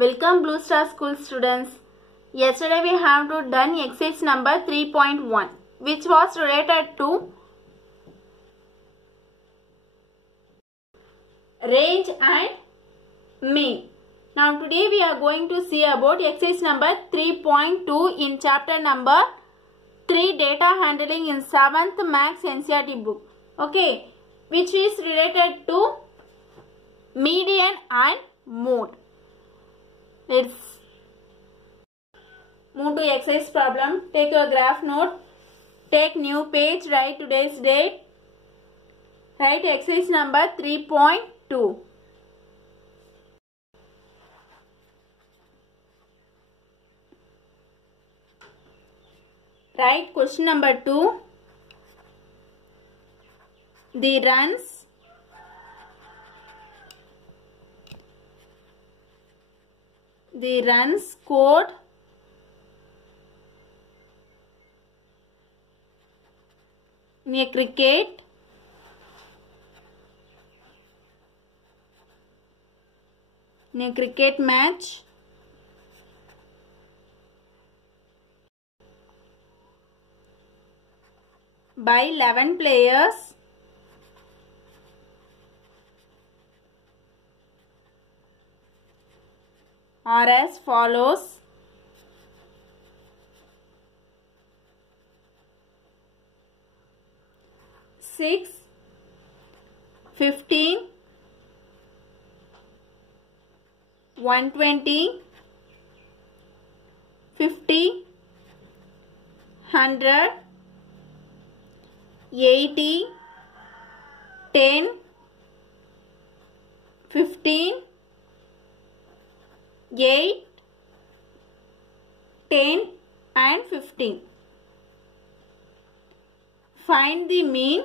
Welcome Blue Star School students. Yesterday we have done exercise number 3.1 which was related to range and mean. Now today we are going to see about exercise number 3.2 in chapter number 3 data handling in 7th Max NCERT book. Okay, which is related to median and mode. Let's move to exercise problem. Take your graph note. Take new page. Write today's date. Write exercise number 3.2. Write question number 2. The runs scored in a cricket match by 11 players are as follows. Six, 15, 120, 50, 100, 80, 10, 15, 8, 10 and 15. Find the mean.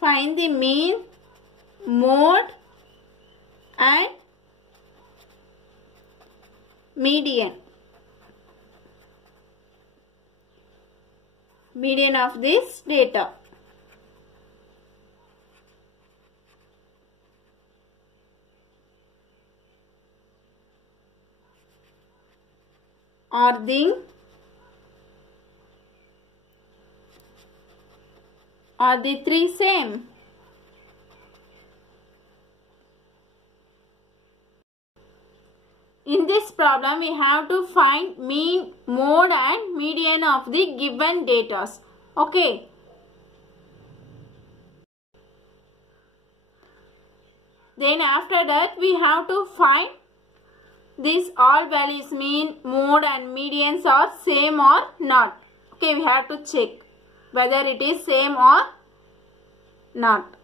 Find the mean, mode and median. Median of this data. Are the three same? In this problem, we have to find mean, mode and median of the given data. Okay. Then after that, we have to find these all values, mean, mode and medians are same or not. Okay, we have to check whether it is same or not.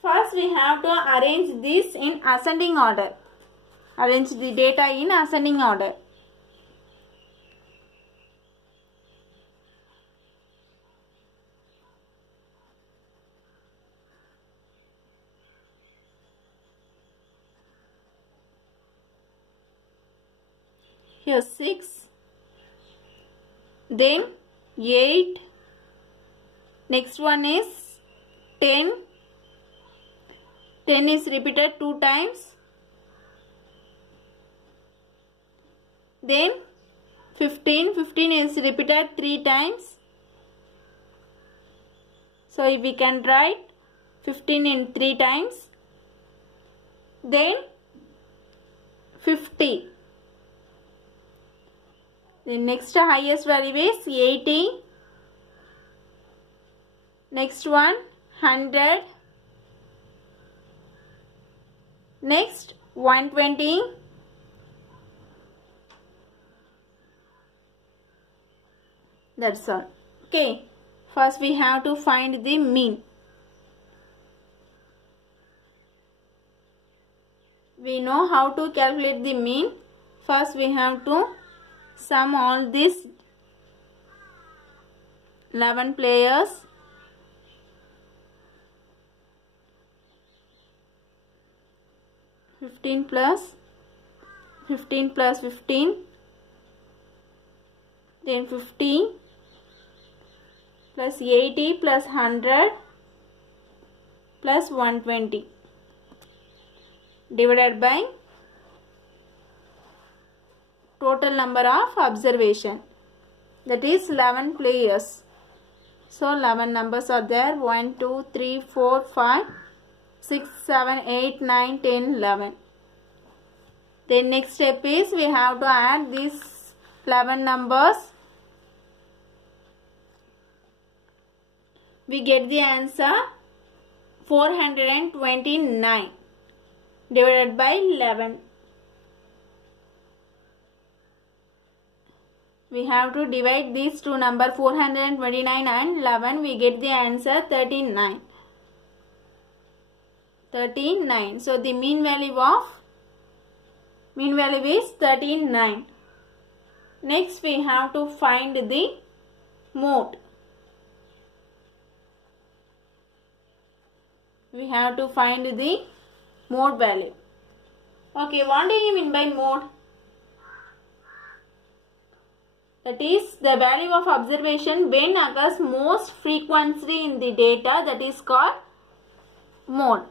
First, we have to arrange this in ascending order. Arrange the data in ascending order. Here 6, then 8, next one is 10. 10 is repeated 2 times. Then 15. 15 is repeated 3 times. So we can write 15 in 3 times. Then 50. The next highest value is 80. Next one 100. Next 120. That's all. Okay. First we have to find the mean. We know how to calculate the mean. First we have to sum all these 11 players. Fifteen plus 15 then 50 plus 80 plus 100 plus 120 divided by total number of observation, that is 11 players. So 11 numbers are there, 1, 2, 3, 4, 5, 6, 7, 8, 9, 10, 11. Then next step is we have to add these 11 numbers. We get the answer 429 divided by 11. We have to divide these two numbers 429 and 11. We get the answer 39. 39. So the mean value is 39. Next we have to find the mode. We have to find the mode value. Okay, what do you mean by mode? That is the value of observation when occurs most frequently in the data, that is called mode.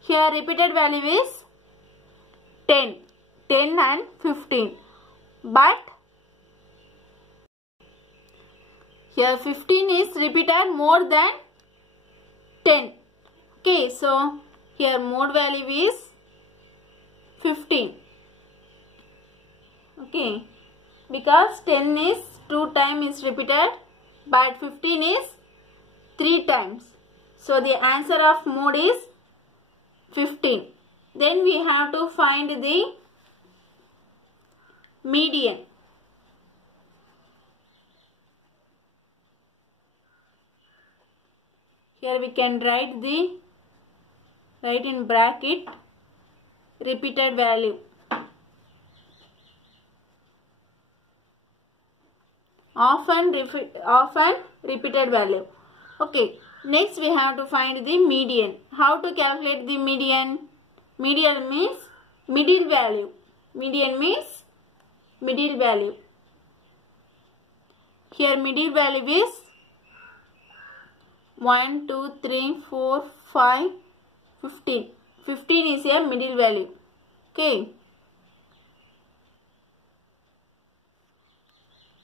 Here repeated value is 10 and 15. But here 15 is repeated more than 10. Okay, so here mode value is 15. Okay, because 10 is 2 times is repeated, but 15 is 3 times. So the answer of mode is 15. Then we have to find the median. Here we can write in bracket repeated value. Often repeated value. Okay, next we have to find the median. How to calculate the median? Median means middle value. Median means middle value. Here middle value is 1, 2, 3, 4, 5, 15. 15 is a middle value. Okay.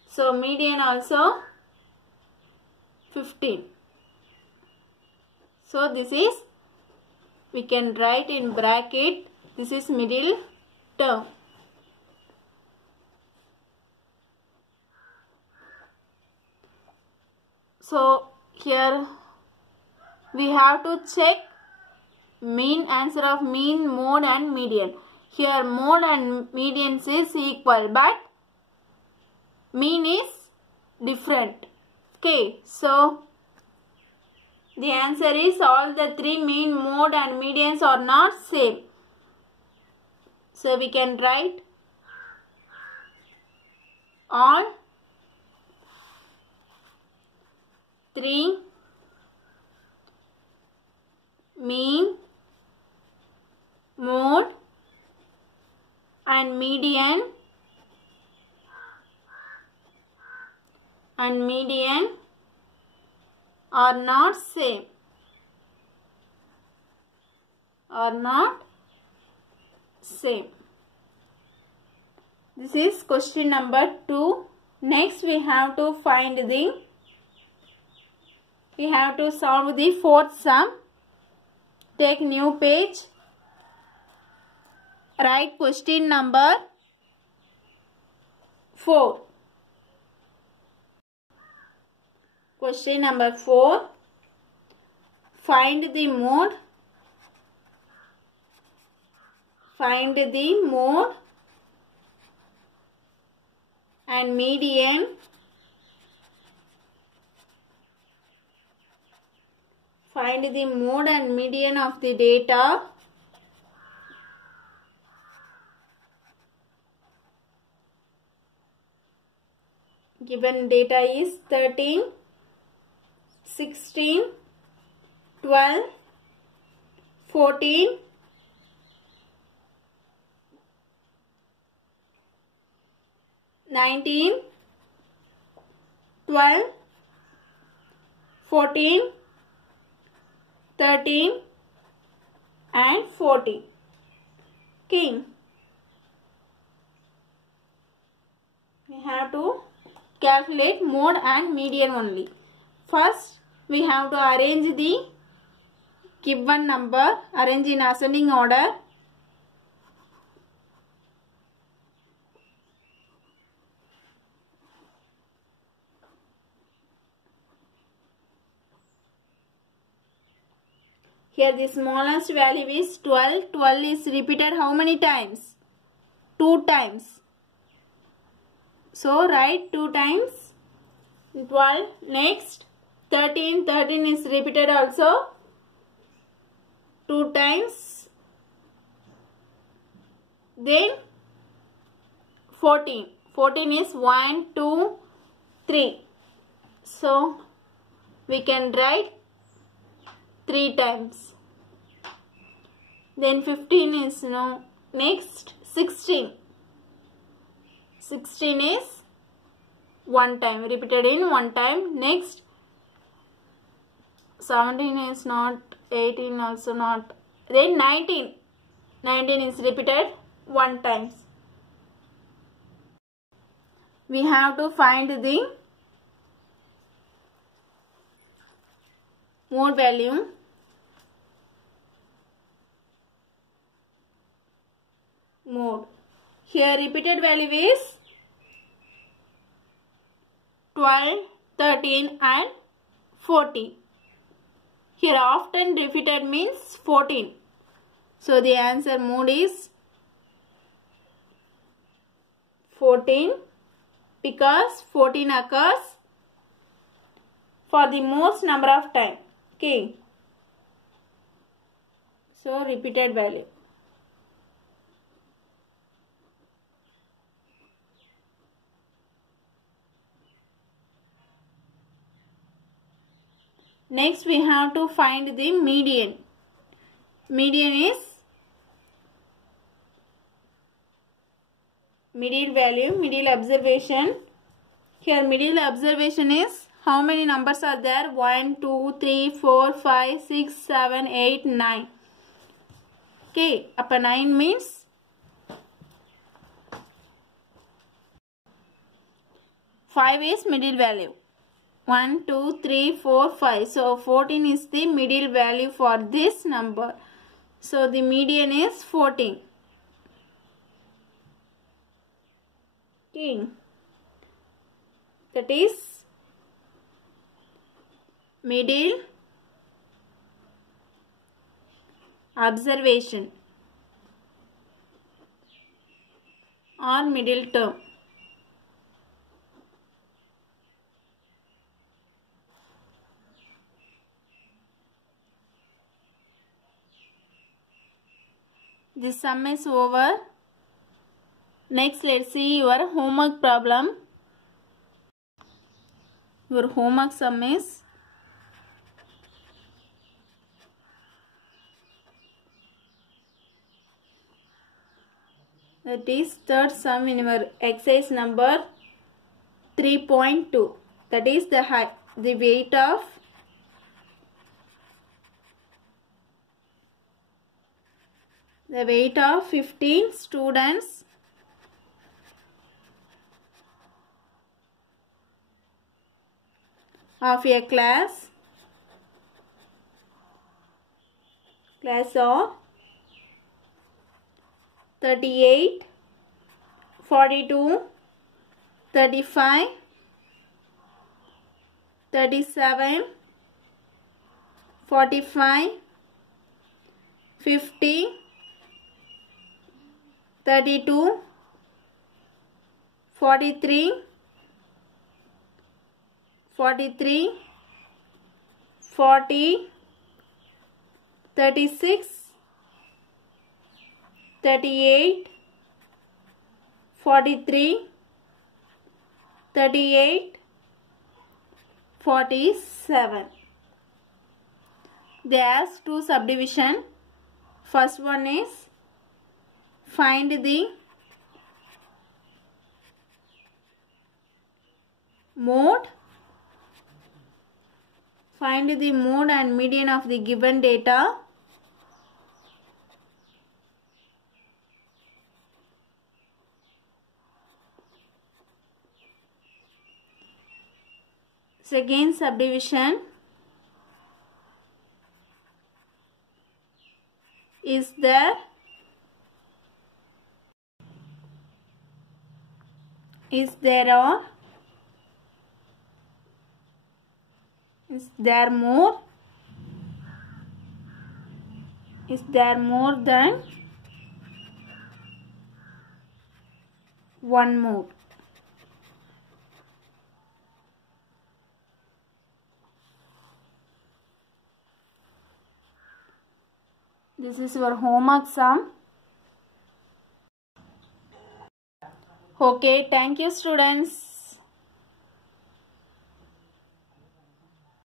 So median also 15. So this is, we can write in bracket, this is middle term. So here we have to check mean, answer of mean, mode and median. Here mode and median is equal, but mean is different. Okay, so the answer is all the three mean, mode and medians are not same. So we can write all three mean, mode and median are not same. This is question number 2. Next we have to solve the fourth sum. Take new page. Write question number 4. Question number 4. Find the mode. And median of the data given data is 13, 16, 12, 14, 19, 12, 14, 13 and 14. Okay. We have to calculate mode and median only. First, we have to arrange the given number, arrange in ascending order. Here the smallest value is 12. 12 is repeated how many times? 2 times. So write 2 times 12. Next 13. 13 is repeated also 2 times. Then 14. 14 is 1, 2, 3. So we can write 3 times. Then 15 is no. Next 16. 16 is 1 time, repeated in 1 time. Next 17 is not, 18 also not. Then 19. 19 is repeated 1 times. We have to find the mode value. Mode. Here repeated value is 12, 13 and 14. Here often repeated means 14. So the answer mode is 14 because 14 occurs for the most number of time. Okay. So repeated value. Next we have to find the median. Median is middle value, middle observation. Here middle observation is how many numbers are there? 1, 2, 3, 4, 5, 6, 7, 8, 9. Okay, upper 9 means five is middle value. 1, 2, 3, 4, 5. So 14 is the middle value for this number. So the median is 14. Okay. That is middle observation or middle term. This sum is over. Next, let's see your homework problem. Your homework sum is that is third sum in your exercise number 3.2. That is the weight of the weight of 15 students of a class of 38, 42, 35, 37, 45, 50, 32, 43, 43, 40, 36, 38, 43, 38, 47. They ask two subdivision. First one is find the mode Find the mode and median of the given data. Second subdivision. Is there or is there more? Is there more than one mode? This is your homework sum. Okay, thank you students.